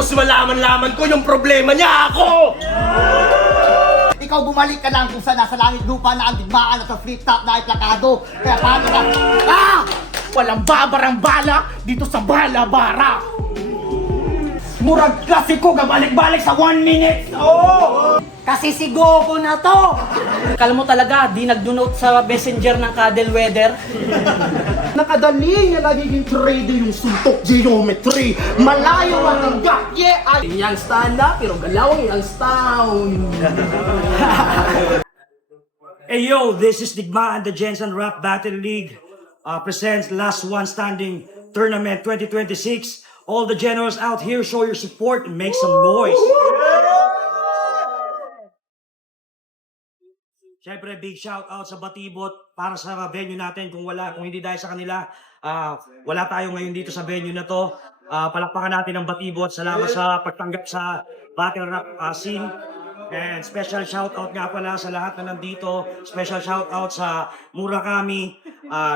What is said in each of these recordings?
Tapos malaman-laman ko yung problema niya ako! Ikaw bumalik ka lang kung saan nasa langit lupa na ang digmaan at sa flip top na ay plakado. Kaya paano ka? Ah! Walang babarang bala dito sa Balabara! Murag klasiko ka balik-balik sa 1 minute! Oh! Kasi si Goku na to! Kala mo talaga, di nag-donote sa messenger ng Cuddle Weather? Nakadali niya nagiging trade yung suntok geometry. Malayo ang hanggang ay iyang stand up pero galawang iyang stone. Hey yo, this is Digma and the Jensen Rap Battle League presents Last One Standing Tournament 2026. All the generals out here, show your support and make some noise. Siyempre, big shout out sa Batibot para sa venue natin. Kung hindi dahil sa kanila, wala tayo ngayon dito sa venue na to. Palakpakan natin ang Batibot. Salamat sa pagtanggap sa battle rap scene. And special shout out nga pala sa lahat na nandito. Special shout out sa Murakami.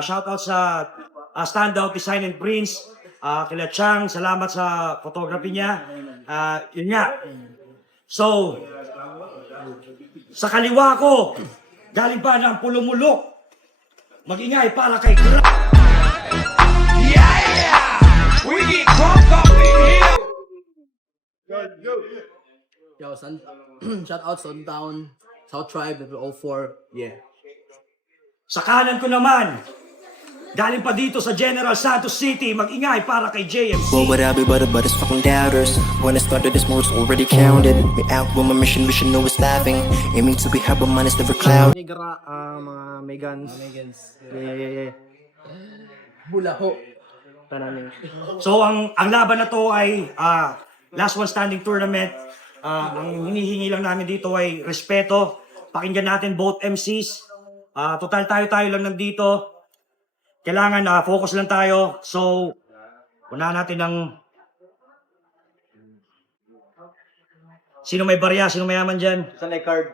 Shout out sa Standout Design and Prints. Kila Chang, salamat sa photography niya. Yun nga. So, sa kaliwa ko, galing pa ng Pulumulok. Mag-ingay para kay Gra. We get drunk up in here. Yo, son. Shout out Sundown, South Tribe, Level 04. Yeah. Sa kanan ko naman, galing pa dito sa General Santos City, mag-ingay para kay JMC. What would I be but it's fucking doubters? When I started this move's already counted. Me out with my mission know it's laughing. Aiming to be high but mine is never cloud. Nigra, mga Megans. Yeah. Bulaho. Tanami. So ang laban na to ay last one standing tournament. Ang hinihingi lang namin dito ay respeto. Pakinggan natin both MCs. Total tayo lang nandito. Kailangan focus lang tayo. So, unahan natin ng sino may barya, sino mayaman dyan? Saan ay card?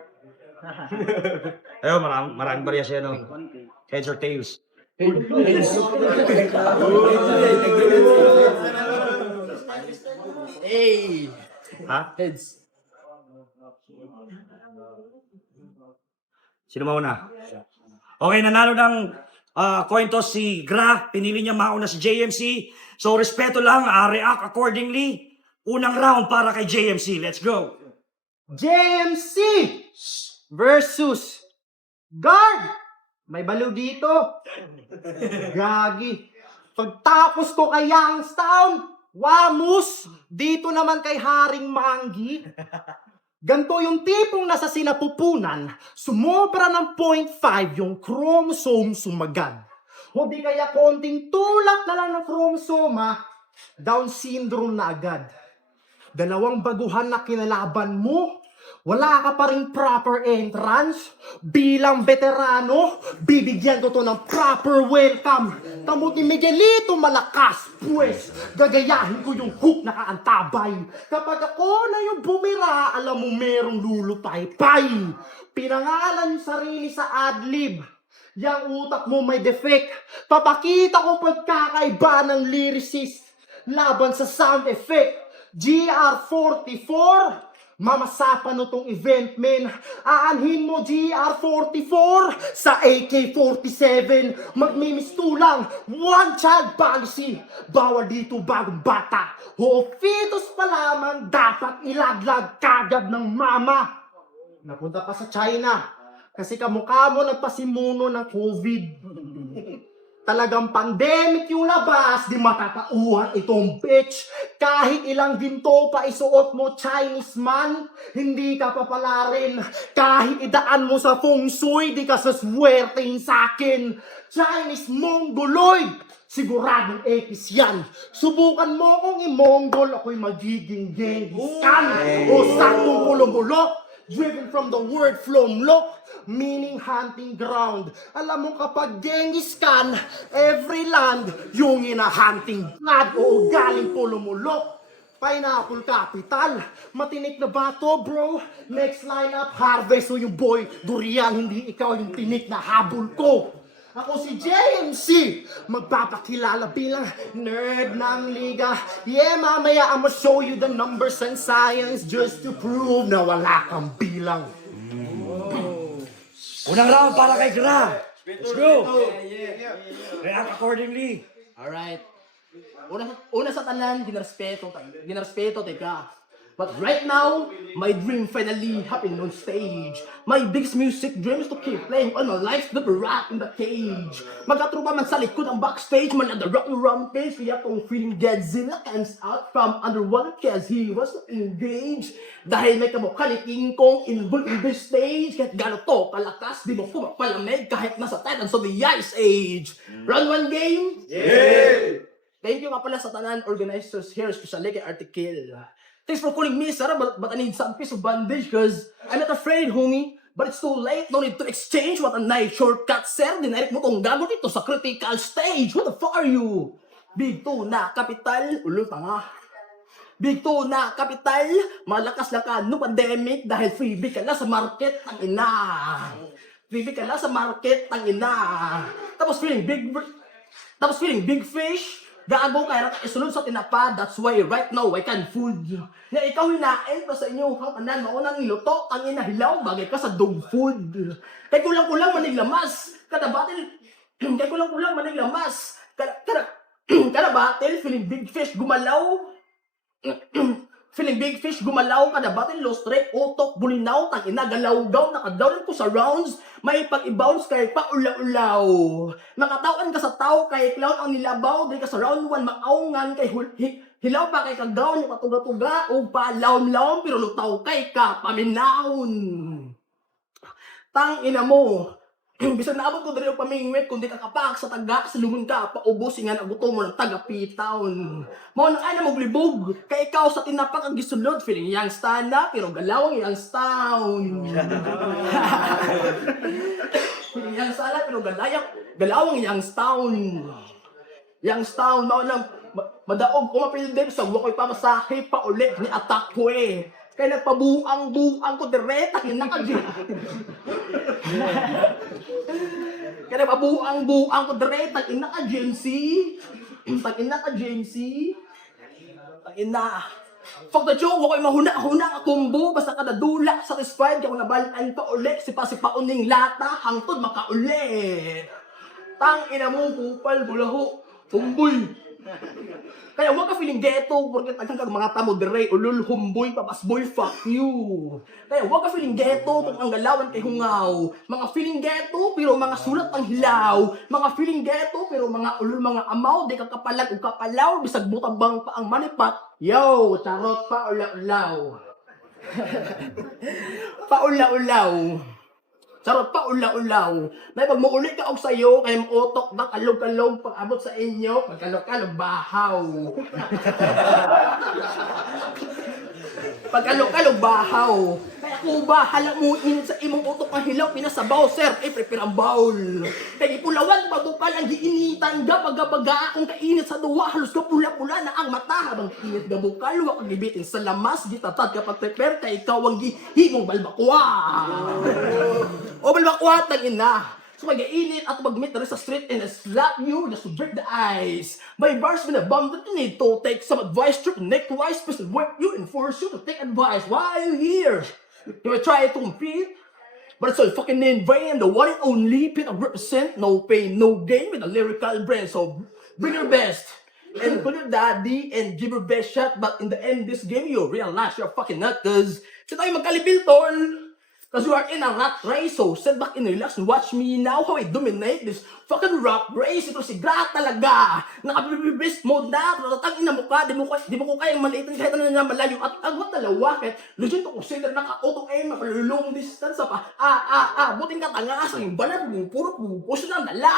Ayun, maraming barya siya, no? Heads or tails? Hey! Ha? Heads. Sino mauna? Okay, nanalo ng coin toss si Gra. Pinili niya mauna si JMC. So, respeto lang. React accordingly. Unang round para kay JMC. Let's go. JMC versus Guard! May baliw dito. Gagi. Pagtapos ko kay Youngstown, Wamus, dito naman kay Haring Manggi. Ganto yung tipong nasa sinapupunan, sumobra ng 0.5 yung chromosome sumagad. O di kaya konting tulak na lang ng chromosoma, Down syndrome na agad. Dalawang baguhan na kinalaban mo, wala ka pa rin proper entrance. Bilang veterano, bibigyan ko to ng proper welcome. Kamot ni Miguelito malakas, pues gagayahin ko yung hook na kaantabay. Kapag ako na yung bumira, alam mo merong lulupay-pay. Pinangalan yung sarili sa adlib. Yang utak mo may defect. Papakita ko pagkakaiba ng lyricist laban sa sound effect. GR44, mamasapan no tong event, men. Aanhin mo GR44 sa AK-47. Magmimistulang one child policy. Bawal dito bagong bata. O fetus pa lamang dapat ilaglag kagad ng mama. Napunta pa sa China kasi kamukha mo nagpasimuno ng COVID. Talagang pandemic yung labas, di matatauhan itong bitch. Kahit ilang ginto pa isuot mo, Chinese man, hindi ka papalarin. Kahit idaan mo sa feng shui, di ka saswertein sa'kin. Chinese Mongoloid, siguradong epis yan. Subukan mo kung i-Mongol, ako'y magiging Genghis Khan. O saktong bulong-bulok, driven from the word flomlok, meaning hunting ground. Alam mo kapag Genghis Khan, every land, yung ina-hunting blood o galing Pulumulok. Pineapple Capital. Matinik na ba to, bro? Next lineup, Harvest o yung boy. Durian, hindi ikaw yung tinik na habol ko. Ako si JMC, magpapakilala bilang nerd ng liga. Yeah, mamaya I'ma show you the numbers and science just to prove na wala kang bilang. Unang round para kay Gra. Let's go. React accordingly. Alright. Una sa tanan, ginarespeto, teka. But right now, my dream finally happened on stage. My biggest music dream is to keep playing all my life, the rat in the cage. Magkatrupa man sa likod ang backstage, man at the rock and rampage. Kaya kung feeling Godzilla comes out from underwater cause he was not engaged. Dahil may kamukha ni King Kong involved in this stage. Kahit gano'n to, kalakas, di mo pumapalamig kahit nasa Titans of the Ice Age. Round one game? Yeah! Thank you nga pala sa tanan organizers here, especially kay Article. Thanks for calling me, Sarah, but I need some piece of bandage cause I'm not afraid, homie. But it's too late, no need to exchange. What a nice shortcut, sir. Dinirect mo tong gago dito sa critical stage. What the fuck are you? Big 2 na kapital, ulo pa nga. Big 2 na kapital, malakas lang ka no pandemic dahil freebie ka na sa market, ang ina. Freebie ka na sa market, ang ina. Tapos feeling big fish. Gago kaya isunod sa tinapa, that's why right now I can food. Na ikaw hinain pa sa inyo, kanan maunang niluto, ang inahilaw, bagay ka sa dog food. Kaya kulang-kulang maniglamas, kada batil, kaya kulang-kulang maniglamas, kada batil, feeling big fish gumalaw, feeling big fish gumalaw, kada batil, lost track, utok, bulinaw, tang ina, galaw-gaw, nakadawin ko sa rounds, may pag-i-bounce kay pa-ula-ulaw. Makatawan ka sa tao kay clown ang nilabaw, di ka sa round 1 maaungan kay hilaw pa kay kagaw, ni patuga-tuga, o pa-laom-laom, pero lutaw kay ka, paminahon. Tang ina mo, bisan naabot ko dali og pamingwit kung di ka kapak sa taga silungon ka paubos nga nagutom mo ng taga-pitaon. Mao nang ana moglibog kay ikaw sa tinapak ang gisulod feeling yang stana pero galawang yang town. Feeling yang sala pero galawang yang town. Yang town mao nang madaog ko mapildip sa wakoy pamasahe pa ulit ni attack ko eh. Kaya nagpabuang-buang ko direta yung naka-gym. Kaya nagpabuang-buang ko direta yung naka-GMC. Tag-ina. Fuck the joke, wako'y mahuna-huna nga kumbo. Basta kada dula, satisfied. Kaya nabalaan pa ulit. Sipa-sipa uning lata, hangtod makaulit. Tang-ina mo, kupal, bulaho, kumboy. Kaya huwag ka feeling ghetto porque tagang kag mga tamo dire ulul humboy papasboy fuck you. Kaya huwag ka feeling ghetto kung ang galawan kay hungaw. Mga feeling ghetto pero mga sulat ang hilaw. Mga feeling ghetto pero mga ulul mga amaw di ka kapalag ug kapalaw bisag butabang pa ang manipat. Yo, charot pa ula-ulaw. Pa ula-ulaw. Sarap pa ula-ulaw. May pag mauli ka og sayo, kay utok na kalog-kalog pag abot sa inyo, pagkalog-kalog bahaw. Pagkalog-kalog bahaw. Kaya ako bahala mo init sa imong utok ang hilaw, pinasabaw, sir, prepare ang bowl. Kaya ipulawan, pabukal ang giinitan, gabaga-baga akong kainit sa duwa, halos ka pula-pula na ang mata, habang init gabukal, wak gibitin sa lamas, gitatad kapag prepare, kaya ikaw ang gihimong balbakwa. O balbakwa, tangina. So mag-iinit at mag-meet na rin sa street and I slap you just to break the ice. My bars been a bomb that you need to take some advice. Trip neck twice, pistol work you and force you to take advice. Why are you here? You will try to compete? But it's all fucking in vain. The one and only pit of represent. No pain, no gain with a lyrical brain. So bring your best. And call your daddy and give your best shot. But in the end, this game, you realize you're fucking nut. Cause sa tayo magkalibil, tol. Cause you are in a rat race, so sit back and relax and watch me now how I dominate this fucking rap race. Ito si Gra talaga. Naka-beast mode na. Tatatang ina mo ka. Di mo ko kayang maliitan kahit ano na malayo. At agwat dalawa. Kahit legit ko consider naka-auto aim. Long distance pa. Buting ka tanga sa yung balat mo. Puro pupush lang dala.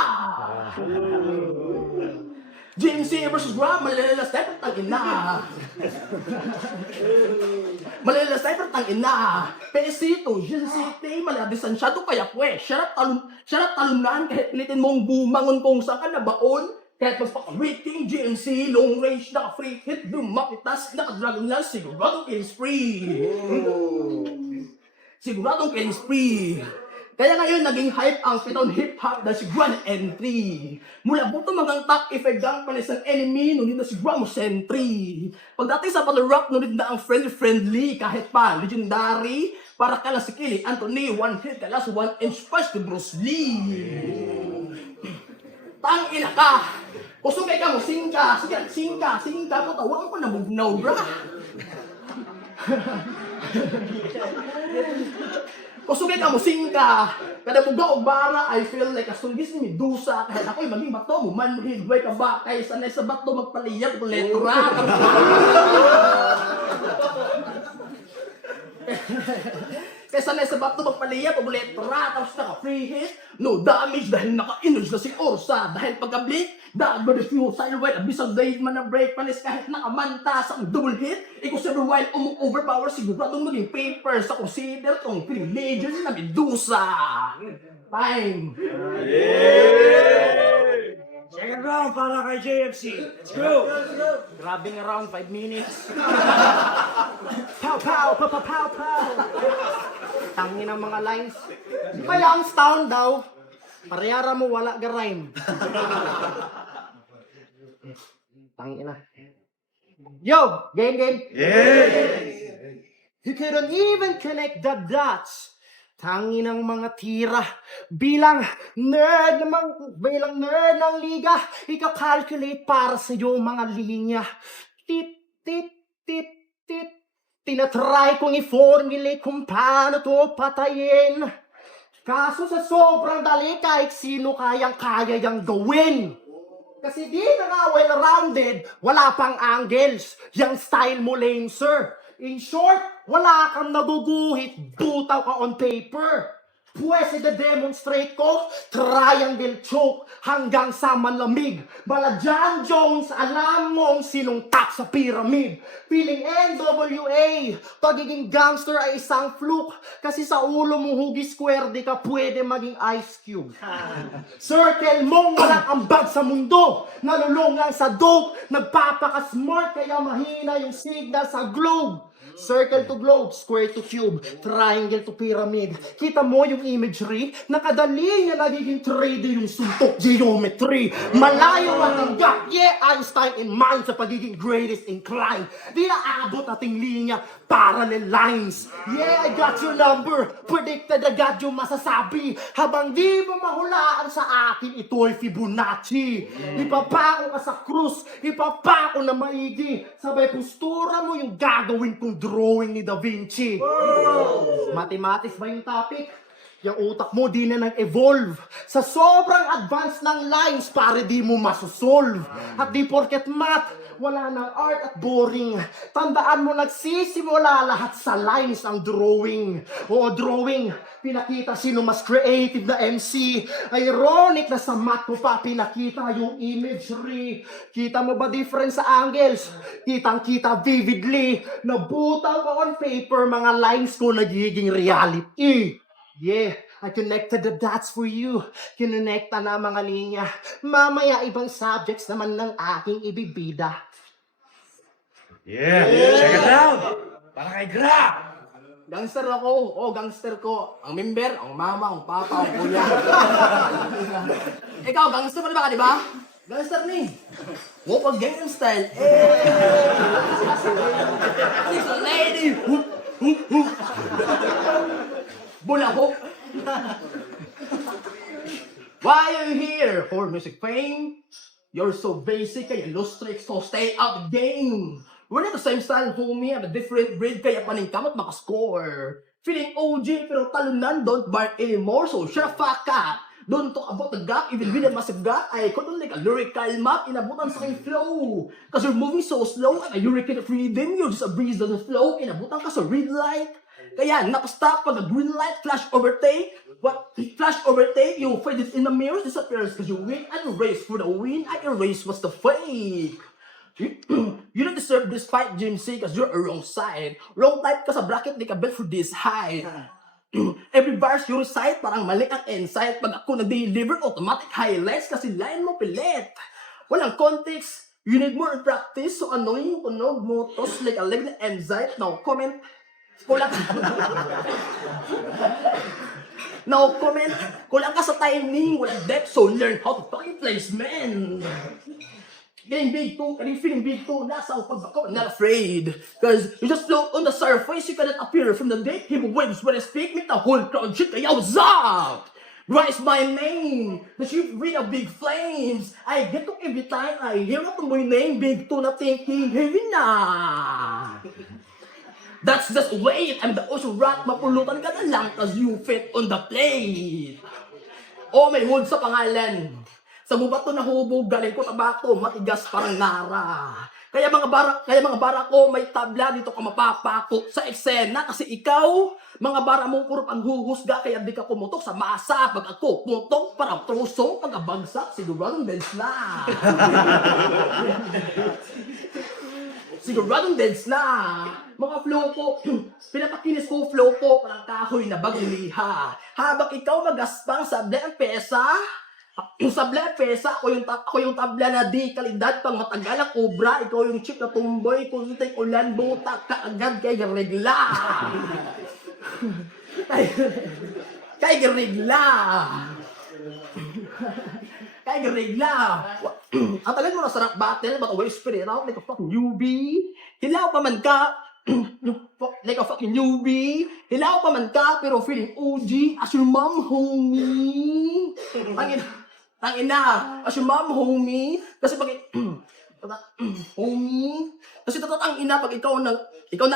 GMC versus Gra. Malalas tayo pag tangin na. Malalas tayo pag tangin na. Pesito, GMC, maladisansyado kaya pwe. Syarap talunan kahit pilitin mong bumangon kung saan ka nabaon. Kahit mas paka-rating, GMC, long range, naka-free hit, lumakitas, naka-dragon lang, siguradong killing spree. Siguradong killing spree. Kaya ngayon, naging hype ang pitong hip-hop dahil si Grand Entry. Mula buto magang top ifegang panis ang enemy, nunit na si Gramo Sentry. Pagdating sa battle rap, nunit na ang friendly, kahit pa legendary. Para kala si Kili Anthony, one hit kala sa 1 inch punch ni Bruce Lee. Tang ina ka! Kusugay ka mo, singka, ko tawang ko na mugnaw, bra. Kusugay ka mo, singka. Kada buga o bara, I feel like a sunggis ni Medusa. Kahit ako'y maging bato mo, manhid, way ka ba? Kaya sanay sa bato, magpaliyag ko letra. Kaya sanay sa bato, magpaliyag ko letra. Tapos naka-free hit, no damage dahil naka-inage na si Orsa. Dahil pagka-blink, dahil ba defuse, silent abisang days man na break, panis kahit nakamanta sa double hit. Ikaw sa while overpower, siguradong maging paper sa consider tong privilege na Medusa. Time. Second round para kay JFC. Let's go! Grabbing around 5 minutes. Pow, pow, pow, pow, pow, pow. Tangin ang mga lines. Di ba Youngstown daw? Parehara mo, wala ga rhyme. Tangin na. Yo, game. You couldn't even connect the dots. Tangin ang mga tira. Bilang nerd ng liga, ika-calculate para sa iyo mga linya. Tit. Tinatry kong i-formulate kung paano to patayin. Kaso sa sobrang dali, kahit sino kayang-kaya yang gawin. Kasi di na nga well-rounded, wala pang angles. Yang style mo lame, sir. In short, wala kang naguguhit, butaw ka on paper. Pwes i-demonstrate ko, triangle choke hanggang sa malamig. Bala John Jones, alam mong sinong top sa pyramid. Feeling NWA, pagiging gangster ay isang fluke. Kasi sa ulo mong hugis square, di ka pwede maging Ice Cube. Circle mong walang ambag sa mundo. Nalulungan sa dope, nagpapaka-smart kaya mahina yung signal sa globe. Circle to globe, square to cube, triangle to pyramid. Kita mo yung imagery? Nakadali niya nagiging 3D yung suntok geometry. Malayo ang hanggang, yeah, Einstein in mind sa pagiging greatest incline. Di naabot ating linya, parallel lines. Yeah, I got your number, predicted agad yung masasabi. Habang di mo mahulaan sa akin, ito'y Fibonacci. Ipapako ka sa krus, ipapako na maigi. Sabay postura mo yung gagawin kong drawing ni Da Vinci. Mathematics ba yung topic? Yung utak mo di na nag-evolve. Sa sobrang advanced ng lines, pare di mo masosolve. At di porket math, wala nang art at boring. Tandaan mo, nagsisimula lahat sa lines ang drawing. O drawing, pinakita sino mas creative na MC. Ironic na sa math mo pa pinakita yung imagery. Kita mo ba difference sa angles? Kitang-kita vividly. Nabutaw ko on paper, mga lines ko nagiging reality. Yeah, I connected the dots for you. Kinonekta na mga linya. Mamaya ibang subjects naman ng aking ibibida. Yeah! Second round para kay Gra! Gangster ako, gangster ko. Ang member, ang mama, ang papa, ang kuya. Ikaw, gangster pa ba ka, di ba? Gangster ni. Mo pag ganyan style. She's a lady. Bulahok. Why are you here? For music fame? You're so basic, kaya lost tricks, so stay out the game. We're not the same style, homie. I'm a different breed, kaya paningkamot makascore. Feeling OG, pero talunan, don't bark anymore, so shut the fuck up. Don't talk about the gap, even with a massive gap. I couldn't like a lyrical map, inabutan sa aking flow. Cause you're moving so slow, and a hurricane of rhythm, you're just a breeze on the flow. Inabutan ka sa red light. Kaya nakastop pag a green light, flash overtake. What? Flash overtake, you faded in the mirrors, disappears cause you win. I erase for the win, I erase what's the fake. You don't deserve this fight, Jim C, cause you're a wrong side. Wrong type ka sa bracket, di ka built for this height. Every bars you recite, parang mali ang insight. Pag ako nag-deliver, automatic highlights kasi line mo pilit. Walang context, you need more practice. So annoying yung tunog mo, toss like a leg na anxiety. Now comment, kulat. No comment. Kulang ka sa timing, walang depth, so learn how to fucking place, man. Getting big too, and feeling big too, nasa upag ako, I'm not afraid. Cause you just float on the surface, you cannot appear from the deep. People waves when I speak, make the whole crowd shit, yo, what's up? Rise my name, the ship with a big flames. I get to every time I hear up my name, big too, not thinking, heavy na. That's just wait, I'm the ocean rat, mapulutan ka na lang, cause you fit on the plate. Oh, may wood sa pangalan. Sa bubato na hubog, galing ko tabako, matigas parang nara. Kaya mga bara ko, may tabla dito ka mapapako sa eksena. Kasi ikaw, mga bara mo puro panghuhusga, kaya di ka pumutok sa masa. Pag ako pumutok, parang trusong, pagkabagsak, siguradong dance na. Siguradong dance na. Mga flow ko, pinapakinis ko flow ko, parang kahoy na bagong liha. Habang ikaw magaspang sa ang pesa, sa black pesa, ako yung tabla na di kalidad pang matagal ang obra. Ikaw yung chick na tumboy, kung sitay ulan, buta ka agad kay regla. Kay regla. Kay regla. Ang tagal mo na sarap battle, but always spirit out like a fucking newbie. Hilaw pa man ka, like a fucking newbie. Hilaw pa man ka, pero feeling OG as your mom, homie. Tangina, as your mom, homie. Kasi pag homie. Kasi ang ina pag ikaw na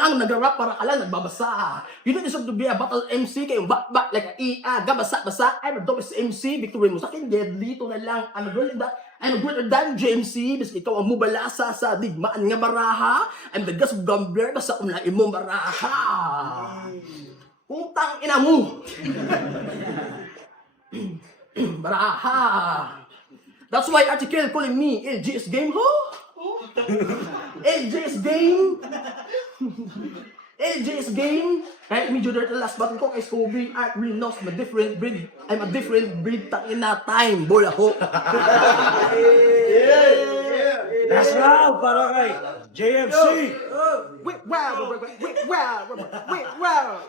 ang nag-rap para ka lang nagbabasa. You don't deserve to be a battle MC kayong back like a gabasa-basa. I'm a dopest MC, victory mo sa akin, deadly. Ito na lang, I'm greater than JMC. Bis ikaw ang mubalasa sa digmaan nga baraha. I'm the gas of gambler, basta kung lang imong baraha. Putang ina mo. Baraha. That's why article calling me LGS game, ho? LGS game. LGS game. Kahit medyo dirty last button ko kay Scooby, I really knows I'm a different breed. I'm a different breed. Tangina time, bola ho. That's loud para kay JMC. Wait, wow.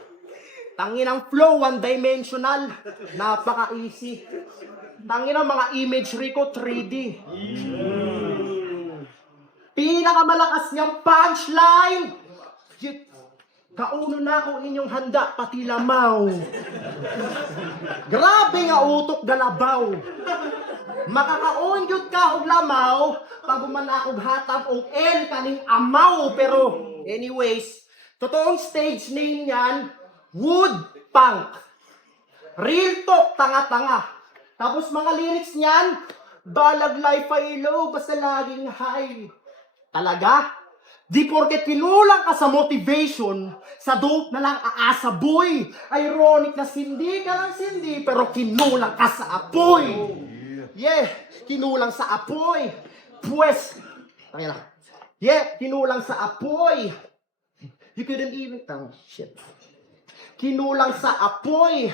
Tanginang flow, one-dimensional. Napaka-easy. Tanginang mga imagery ko, 3D. Pinakamalakas niyang punchline. Kauno na kung inyong handa, pati lamaw. Grabe nga utok galabaw. Makakaon yun ka og lamaw, pag umanakog hatag og L kaning amaw. Pero anyways, totoong stage name niyan, Wood Punk. Real talk, tanga-tanga. Tapos mga lyrics niyan, balag life ay low, basta laging high. Talaga? Di porket kinulang ka sa motivation, sa dope na lang aasa boy. Ironic na sindi ka lang sindi, pero kinulang ka sa apoy. Yeah, kinulang sa apoy. Pues, kinulang sa apoy. You couldn't even, shit. Kinulang sa apoy.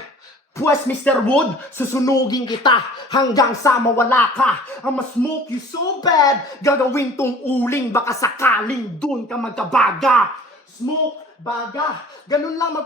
Pues, Mr. Wood, susunugin kita hanggang sa mawala ka. I'ma smoke you so bad, gagawin tong uling, baka sakaling dun ka magkabaga. Smoke, baga, ganun lang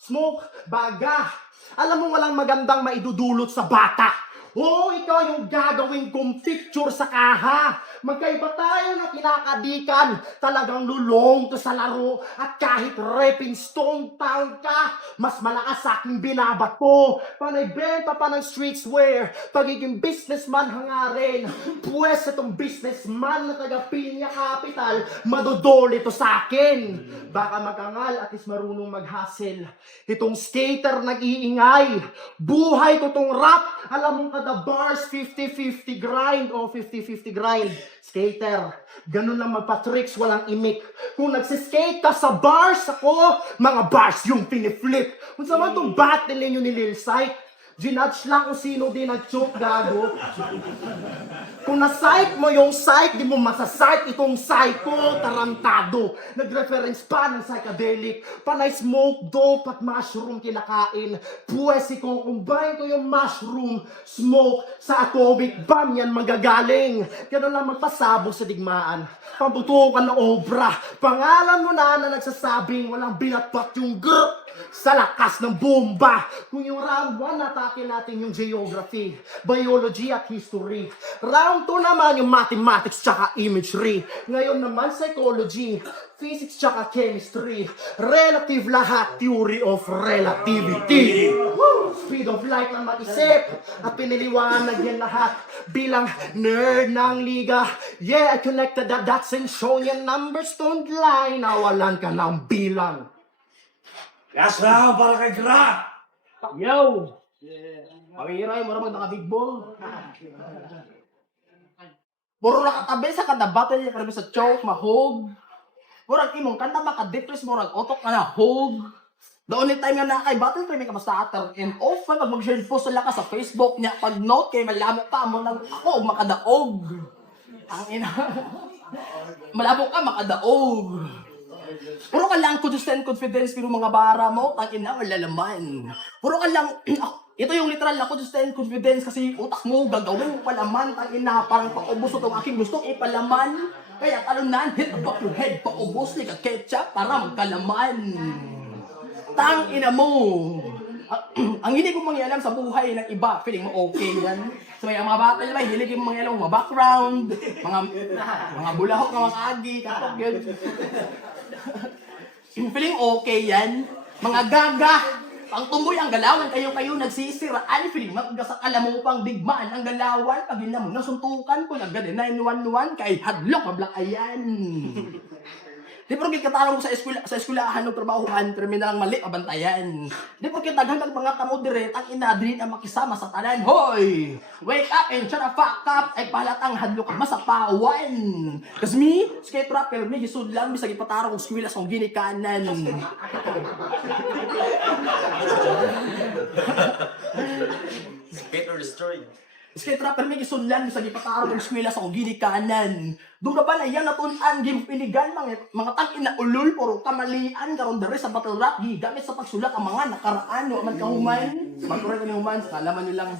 smoke, baga. Alam mo walang magandang maidudulot sa bata. Oo, ikaw yung gagawin kong picture sa kaha. Magkaiba tayo na kinakadikan. Talagang lulong to sa laro. At kahit rapping stone town ka, mas malakas sa aking binabato. Panay benta pa ng streetswear. Pagiging businessman hangarin. Pues itong businessman na taga Pinya Capital, madodole to sa akin. Baka magangal at is marunong mag-hustle. Itong skater nag-iingay. Buhay ko tong rap. Alam mo kada bars, 50-50 grind o 50-50 grind. Skater, ganun lang magpa-tricks, walang imik. Kung nagsiskate ka sa bars, ako, mga bars yung piniflip. Kung saan man itong battle ninyo ni Lil Syke, Ginudge lang kung sino din nag-choke, gago. Kung na-psych mo yung psych, di mo masasight itong psycho, tarantado. Nag-reference pa ng psychedelic, panay smoke, dope at mushroom kinakain. Pwesi ko, combine ko yung mushroom, smoke, sa atomic bomb yan magagaling. Ganun lang magpasabog sa digmaan. Pambutukan na obra. Pangalan mo na nagsasabing walang binatpat yung grr sa lakas ng bomba. Kung yung round 1, atake natin yung geography, biology at history. Round 2 naman yung mathematics tsaka imagery. Ngayon naman psychology, physics tsaka chemistry. Relative lahat, theory of relativity. Speed of light ang mag-isip at piniliwanag yan lahat bilang nerd ng liga. Yeah, I connected the dots and show your numbers don't lie. Nawalan ka ng bilang. Last round para kay Gra. Yo! Pawiray, mura naka-big ball. Mura nakatabi sa kada battle niya karami sa choke, mahog. Murag imong kanta maka-depress, murag otok ka na hog. The only time nga na kay battle kay may kamastarter and often pag mag-share post sila ka sa Facebook niya, pag note kay malamok ka mo lang ako makadaog. Ang ina. Malabok ka makadaog. Puro ka lang consistent confidence pero mga bara mo, tangin na wala laman. Puro ka lang ito yung literal na consistent confidence kasi utak mo gagawin mo palaman, tangin na parang paubos itong aking gustong ipalaman. Kaya talunan, hit the back your head, paubos ni ka ketchup para magkalaman. Tang ina mo. Ang hindi ko mangyalam sa buhay ng iba, feeling mo okay yan. So may mga bata nila, hilig yung mangyalam mga background, mga bulahok na mga agi, kapag yun. Feeling okay yan. Mga gaga, ang tumboy ang galawan, kayo nagsisiraan, feeling magasak alam mo pang digmaan ang galawan, pag yun na mo nasuntukan ko, naggadi 911, kahit hadlok, mablakayan. Di pero katarong mo sa eskwelahan ng trabahuhan, pero may nalang mali, abantayan. Di pero kitaghan mga tamo direct, ang inadrin ang makisama sa tanan. Hoy! Wake up and shut the fuck up! Ay palatang hadlok masapawan! Cause me, skate rapper, may gisud lang, bisag ipatarong kong eskwela sa ginikanan. Skate or destroy. Skate rapper, may gisudlan, bisag ipatarong kong eskwela sa ginikanan. Doon ka ba na yan natunan, game piligan, mga tangin na ulul, puro kamalian, karon dere sa battle rap, gamit sa pagsulat ang mga nakaraan, no man kahuman, magkuray ka ni human, kalaman nyo lang.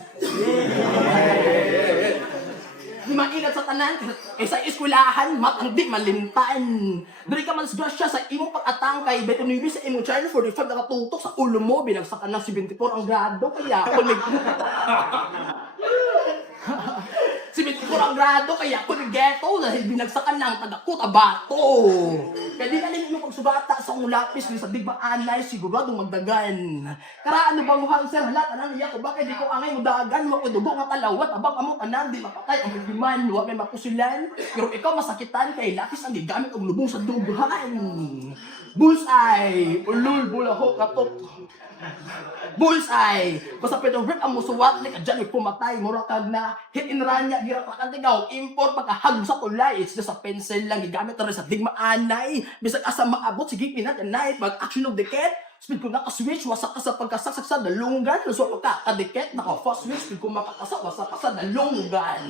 Di maingat sa tanan, sa eskwelahan, matangdi malintaan. Dari ka mansgrasya sa imong pag-atangkay, beto nibi sa imong child 45 nakatutok sa ulo mo, binagsakan ng 74 ang grado, kaya ako si 74 ang grado, kaya ako nag-ghetto dahil binagsakan ng taga-Cotabato. Kaya di na rin yung pagsugata sa akong lapis sa digmaanay, siguradong magdagan. Karaan ano bang mukhang sir, halat, anan niya ko, bakit di ko angay mo dagan, wak ko dugo nga talawat, abang among tanan, di mapatay ang magiman, wak may mapusilan. Pero ikaw masakitan, kay lapis ang gigamit ang lubong sa duguhan. Bullseye, ulul, bulaho, katok. Bullseye! Basta pero rip ang musuwat, like a dyan pumatay, murakag na hit and run niya, gira pa kantigaw, import pagkahag sa tulay, it's just a pencil lang, gigamit na rin sa digmaanay, bisag asa maabot, sige pinat-anay, pag-action of the cat, speed ko naka-switch, wasak ka sa pagkasaksak sa dalungan, luswa ka kadikit, naka-fast switch, speed ko makakasak, wasak ka sa dalungan.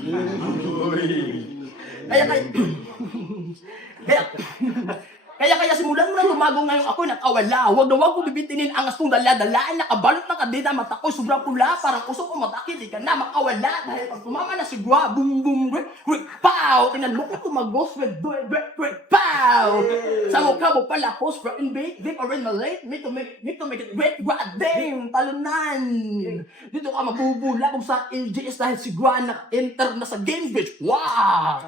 Kaya simulan mo na lumago ngayon ako nakawala. Huwag ko bibitinin ang astong dala-dalaan. Nakabalot na kadida, mata ko sobrang pula. Parang usok ko mataki, di ka na makawala. Dahil pag tumama na si Gua, boom boom, quick, pow! Kinalok ko tumagos with quick, pow! Sa mukha mo pala, post, and bake, or in the late, need to make it great, damn, talunan! Dito ka mabubula kung sa LGS dahil si Gua na-enter na sa game, bitch. Wow!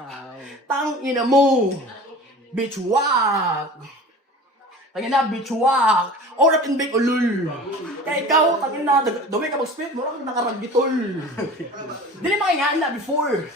Tang ina mo! Bitch wag! Tangin na, bitch wag! Or up and bake ulul! Kaya ikaw, tangin na, the way ka mag-spit, mura kang nakaragitol. Dili makingaan na before.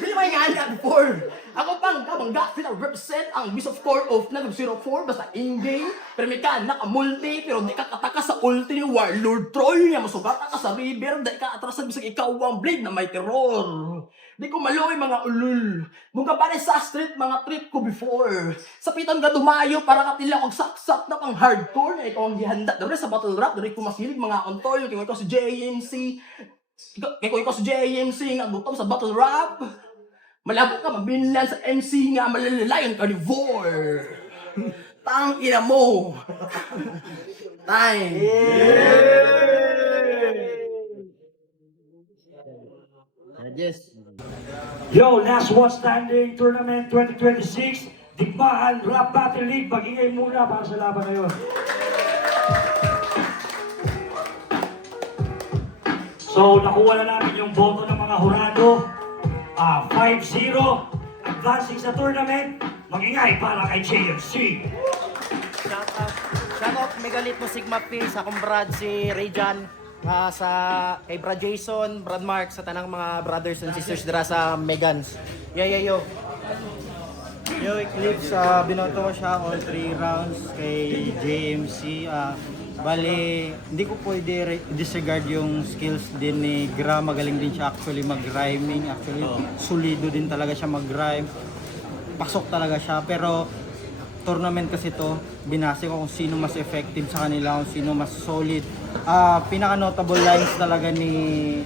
Dili makingaan na before. Ako pang kabangga, represent ang Beast of Core of na 04, basta in-game. Pero may ka naka-multi, pero di ka kataka sa ulti ni Warlord Troll niya. Masugata ka sa river, di ka atrasan bisag ikaw ang blade na may terror. Di ko maluoy mga ulul. Bunga ba sa street mga trip ko before. Sa pitan ka dumayo para katila kong saksak na pang hardcore. Ikaw ang gihanda. Dari sa battle rap, dari ko masilig mga ontol. Kaya ko si JMC. Kaya ko si JMC nga gutom sa battle rap. Malabo ka mabinlan sa MC nga malalalayan carnivore. Tang ina mo. Time. Yo, last one standing tournament 2026. Digmaan Rap Battle League. Mag-ingay muna para sa laban ngayon. So, nakuha na namin yung boto ng mga hurado. 5-0. Advancing sa tournament. Mag-ingay para kay JMC. Shoutout Megalit mo Sigma P sa akong brad si Rayjan, kay Brad Jason, Brad Mark, sa tanang mga brothers and sisters dira sa Megans. Yo. Yo, Eclipse, binoto ko siya all 3 rounds kay JMC. Bali, hindi ko pwede disregard yung skills din ni Gra. Magaling din siya actually mag-rhyming. Actually, solido din talaga siya mag-rhyme. Pasok talaga siya. Pero, tournament kasi to, binase ko kung sino mas effective sa kanila, kung sino mas solid. Pinaka-notable lines talaga ni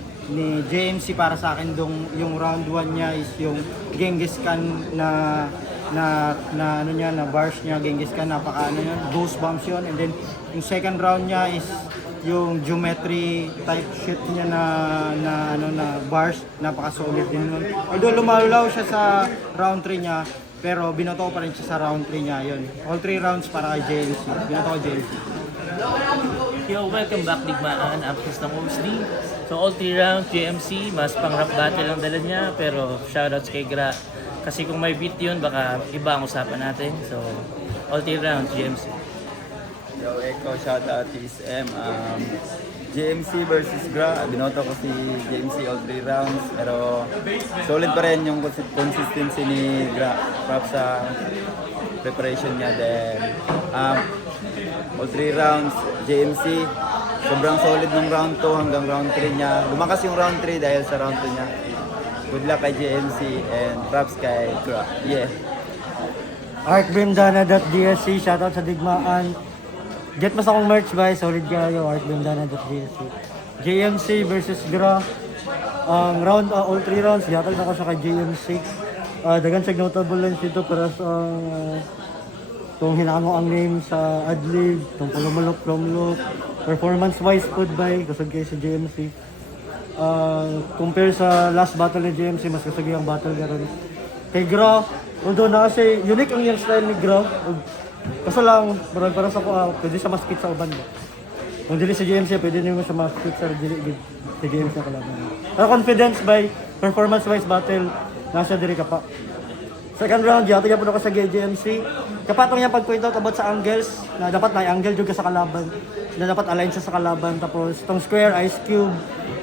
JMC para sa akin yung round 1 niya is yung Genghis Khan na ano niya, na bars niya, Genghis Khan, napaka ano yun, ghost bombs yun. And then yung second round niya is yung geometry type shit niya na bars, napaka solid din nun. Although lumalaw siya sa round 3 niya, pero binoto ko pa rin siya sa round 3 niya, yun. All 3 rounds para kay JMC, binoto ko JMC. Yo, welcome back Digmaan, Apis ng OSD. So all 3 rounds, JMC, mas pang rap battle ang dala niya, pero shoutouts kay Gra. Kasi kung may beat yun, baka iba ang usapan natin. So, all 3 rounds, JMC. Yo, Echo, shoutout TSM. JMC versus Gra, binoto ko si JMC all 3 rounds, pero solid pa rin yung consistency ni Gra. Props sa preparation niya. Then, all 3 rounds, JMC, sobrang solid ng round 2 hanggang round 3 niya. Lumakas yung round 3 dahil sa round 2 niya. Good luck kay JMC and props kay Gra. Yeah. Artbrimdana.dsc, shoutout sa Digmaan. Get mas akong merch by, solid kayo, artbrimdana.dsc. JMC versus Gra. Round, all 3 rounds, yatag na ko siya kay JMC. Dagan siya notable lines dito para sa kung hinango ang name sa Adlib, itong Pulumalok, Plumlook. Performance-wise, food by, kasag kayo sa JMC. Compare sa last battle ni JMC, mas kasagi ang battle garon. Kay Gra, although na kasi unique ang yung style ni Gra. Kaso lang, para sa pwede siya mas-fit sa uban ba. Kung dili sa JMC, pwede niyo siya mas-fit sa JMC na kalaban. Pero confidence by performance-wise battle, nasa diri ka pa. Second round, yata niya po ako sa JMC. Kapatong niya pag-point out about sa angles, na dapat na-angle juga sa kalaban. Na dapat align siya sa kalaban. Tapos itong square, ice cube.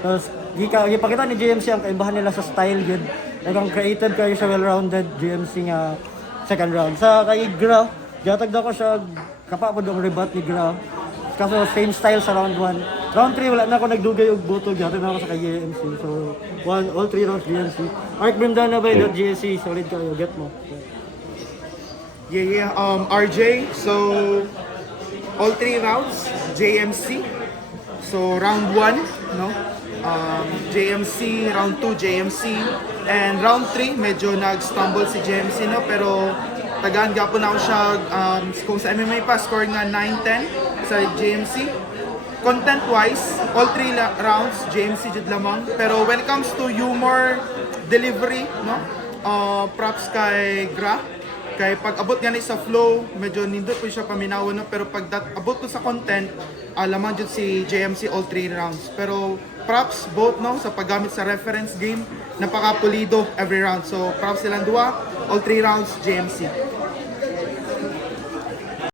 Tapos ipakita ni JMC ang kaibahan nila sa style yun. Naging creative kayo siya, well-rounded JMC nga second round. Sa kay Gra, yatag daw ko siya kapapod ang rebat ni Gra. Kaso same style sa round 1. Round 3, wala na ako nagdugay og boto. Yatag na ako sa kay JMC. So, all 3 rounds JMC. Art Brimdana by .GSC, solid kayo, get mo. Yeah. RJ, so all 3 rounds, JMC. So round 1, no? JMC, round 2, JMC. And round 3, medyo nag-stumble si JMC, no? Pero tagaan gapon ako siya, kung sa MMA pa, score nga 9-10 sa JMC. Content-wise, all 3 rounds, JMC jud lamang. Pero when it comes to humor, delivery, no? Props kay Gra. Kay pag abot gani sa flow, medyo nindot po siya paminawan, no? Pero pag abot po sa content, lamang jud si JMC all 3 rounds. Pero props both, no, sa paggamit sa reference game, napaka-pulido every round. So props silang dua, all 3 rounds JMC.